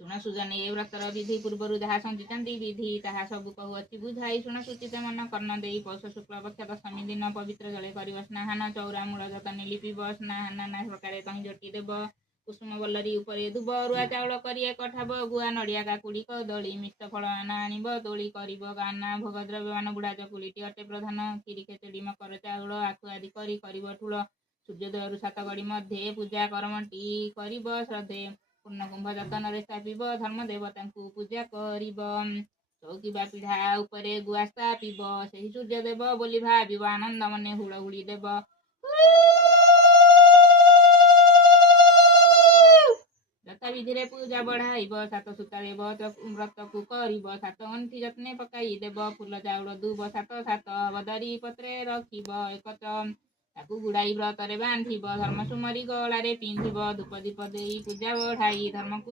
ଶୁଣ ସୁଜନ ଏ ବ୍ରତର ବିଧି ପୂର୍ବରୁ ଯାହା ସଞ୍ଚିଛନ୍ତି ବିଧି ତାହା ସବୁ କହୁଅଛି ବୁଝାଇ ଶୁଣ ସୁଚିତ ମନ କର୍ଣ୍ଣ ଦେଇ ପୌଷ ଶୁକ୍ଳ ପକ୍ଷ ଦଶମୀ ଦିନ ପବିତ୍ର ଜଳେ କରିବ ସ୍ନାହାନ ଚଉରା ମୂଳ ଯତନେ ଲିପିବ ସ୍ନାହାନ ନାନା ପ୍ରକାରେ ତହିଁ ଝୋଟି ଦେବ କୁସୁମ ବଲ୍ଲରୀ ଉପରେ ଧୁବ ଅରୁଆ ଚାଉଳ କରି ଏକ ଠାବ ଗୁଆ ନଡ଼ିଆ କାକୁଡ଼ି କଦଳୀ ମିଷ୍ଟ ଫଳ ଆନା ଆଣିବ ଦୋଳି କରିବ ଗାନା ଭୋଗ ଦ୍ରବ୍ୟମାନ ବୁଢ଼ା ଚକୁଳିଟି ଅଟେ ପ୍ରଧାନ କ୍ଷୀରି ଖେଚୁଡ଼ି ମକର ଚାଉଳ ଆଖୁ ଆଦି କରିବ ଠୁଳ ସୂର୍ଯ୍ୟୋଦୟରୁ ସାତ ଗଡ଼ି ମଧ୍ୟରେ ପୂଜା କର୍ମଟି କରିବ ଶ୍ରଦ୍ଧେ ପୂର୍ଣ୍ଣକୁମ୍ଭ ଯତନରେ ସ୍ଥାପିବ ଧର୍ମ ଦେବତାଙ୍କୁ ପୂଜା କରିବ ଚୌକି ବା ପିଢ଼ା ଉପରେ ଗୁଆ ସ୍ଥାପିବ ସେହି ସୂର୍ଯ୍ୟ ଦେବ ବୋଲି ଭାବିବ ଆନନ୍ଦ ମନେ ହୁଳହୁଳି ଦେବ ଯଥାବିଧିରେ ପୂଜା ବଢ଼ାଇବ ସାତ ସୂତା ଦେବ ବ୍ରତକୁ କରିବ ସାତ ଗଣ୍ଠି ଯତ୍ନେ ପକାଇ ଦେବ ଫୁଲ ଚାଉଳ ଦୁବ ସାତ ବଦରି ପତ୍ରେ ରଖିବ ଏକ ତାକୁ ଗୁଡ଼ାଇ ବ୍ରତରେ ବାନ୍ଧିବ ଧର୍ମ ସୁମରି ଗଳାରେ ପିନ୍ଧିବ ଧୂପ ଦୀପ ଦେଇ ପୂଜା ବଢ଼ାଇ ଧର୍ମକୁ